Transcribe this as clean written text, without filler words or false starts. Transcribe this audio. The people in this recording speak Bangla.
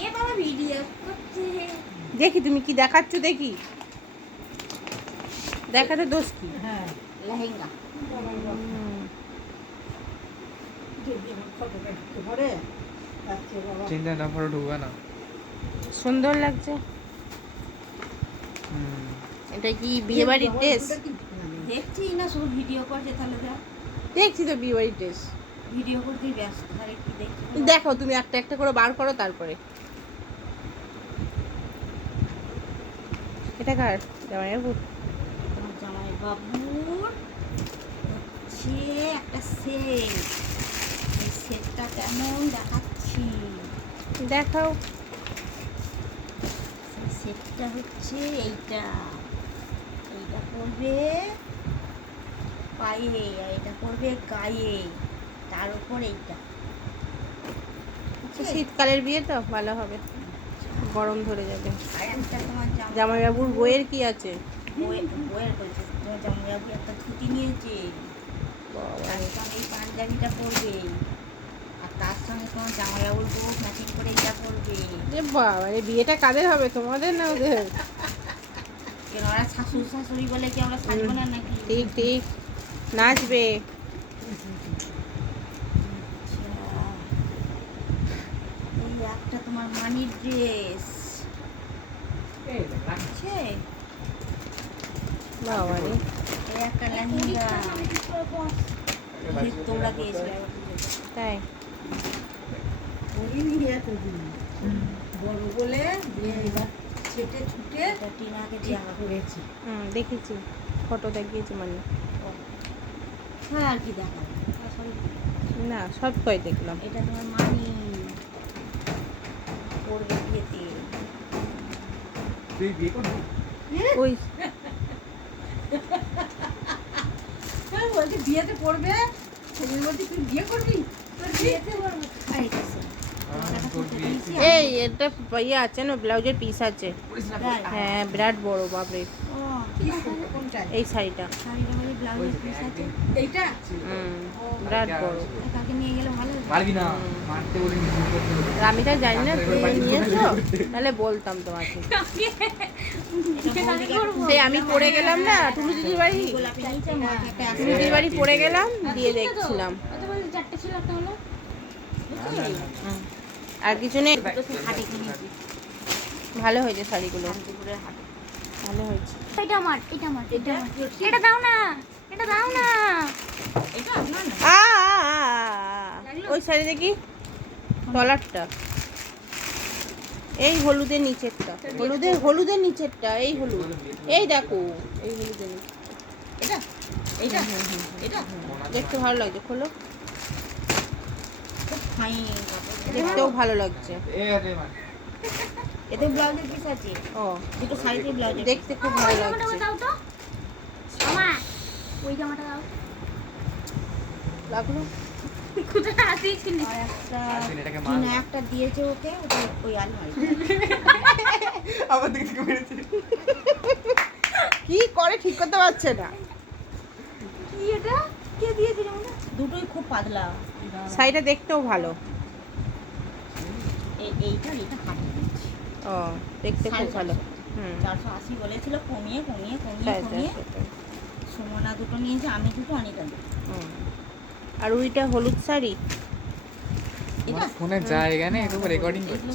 এ বাবা ভিডিও করছে। দেখি তুমি কি দেখাচ্ছ, দেখি দেখাতে দোষ কি? হ্যাঁ লেহেঙ্গা। চিন্তা না ফটো ঢুকা না। সুন্দর লাগছে। এটা কি বিয়ে বাড়ির ড্রেস? দেখছি না শুধু ভিডিও করছে, তাহলে দেখ। দেখছি তো বিয়ে বাড়ির ড্রেস। ভিডিও করতেই ব্যস্ত, আরে কি দেখছি। দেখো তুমি একটা একটা করে বার করো, তারপরে এটা কার? জামাইবাবু? তোমার জামাই বাবুর হচ্ছে একটা সেট। এই সেটটা কেমন দেখাচ্ছি দেখাও। সেই সেটটা হচ্ছে এইটা। এইটা পরবে পায়ে, আর এটা পরবে গায়ে, তার উপর এইটা। শীতকালের বিয়ে তো ভালো হবে, গরম ধরে যাবে। আর একটা তোমার জামাইবাবুর বইয়ের কি আছে? বইয়ের বলছে তোমার জামাইবাবু একটা ধুতি নিয়েছে, তার সঙ্গে এই পাঞ্জাবিটা পরবে, আর তার সঙ্গে তোমার জামাইবাবুর বউ ম্যাচিং করে এটা পরবে। বাবা, এই বিয়েটা কাদের হবে, তোমাদের না ওদের? কেন ওরা শাশুড়ি শাশুড়ি বলে কি আমরা সাজবো না নাকি? ঠিক ঠিক, নাচবে। এই একটা তোমার মানির ড্রেস আছে, বাবা রে, এই একটা লেহেঙ্গা তোমরা দিয়েছিলে তাই? বড় বলে ছেটে ছুটে এটা টিনাকে দেওয়া করেছি। দেখেছি, ফটো দেখিয়েছি মানে। হ্যাঁ আর কি দেখা না, সব কই দেখলাম। এটা তোমার মানি পড়বে বিয়েতে। তুই বিয়ে করবি? ওই বলছি বিয়েতে পড়বে, সেদিন বলছি তুই বিয়ে করবি, তোর বিয়েতে পড়বে। আর এটা আছে। তোর বিয়ে কি? এই এটা ইয়ে আছে না, ব্লাউজের পিস আছে। হ্যাঁ, বিরাট বড়, বাপরে। ও, কি সুন্দর কোনটা? এই শাড়িটা শাড়িটা বলে ব্লাউজের পিস আছে। এইটা বিরাট বড়। কাকে নিয়ে গেলে ভালো হতো। পারবি না, মারতে বলি নি, ভুল করতে বলি। আর আমি তো জানি না তুমি নিয়েছো, তাহলে বলতাম তোমাকে। সেই আমি পড়ে গেলাম না টুলু দিদির বাড়ি, গোলাপি নিচে মাকে একটা টুলু দিদির বাড়ি পড়ে গেলাম, দিয়ে দেখছিলাম। আর কিছু নেই। হাটে কিনেছি, ভালো হয়েছে শাড়িগুলো, শান্তিপুরের হাটে। ভালো হয়েছে। এটা আমার, এটা আমার, এটা আমার। এটা দাও না, এটা দাও না। এটা আপনার না? আ, আ, আ, আ। ওই শাড়ি দেখি তলারটা, এই হলুদের নিচেরটা, হলুদের নিচেরটা, এই হলুদ, এই দেখো, এই হলুদের নিচে। এটা এটা এটা দেখতে ভালো লাগছে, খোলো। খুব ফাইন কাপড়। দেখতেও ভালো লাগছে। এ রে মা, এতে ব্লাউজের পিস আছে, ও, দুটো শাড়িতে ব্লাউজের দেখতে খুব ভালো ওই জামাটা লাগছে। দাও তো আমার, ওই জামাটা দাও। লাগলো? কোথায় আসিস? আর একটা আসলে এটাকে মার। টিনা একটা দিয়েছে ওকে, ওটা ওই আলমারি। আবার দিক থেকে মেরেছে। কি করে ঠিক করতে পারছে না। কি এটা? কে দিয়েছে জামাটা? দুটোই খুব পাতলা। শাড়িটা দেখতেও ভালো। এইটা এটা হাটে কিনেছি। ও, দেখতে খুব ভালো। 480 বলেছিল, কমিয়ে কমিয়ে কমিয়ে তাই, তাই, কমিয়ে তাই। সুমনা দুটো নিয়েছে, আমি দুটো, অনিতা দুটো। আর ওইটা হলুদ শাড়ি। এটা ফোনে জায়গা নেই, একটু রেকর্ডিং করছি।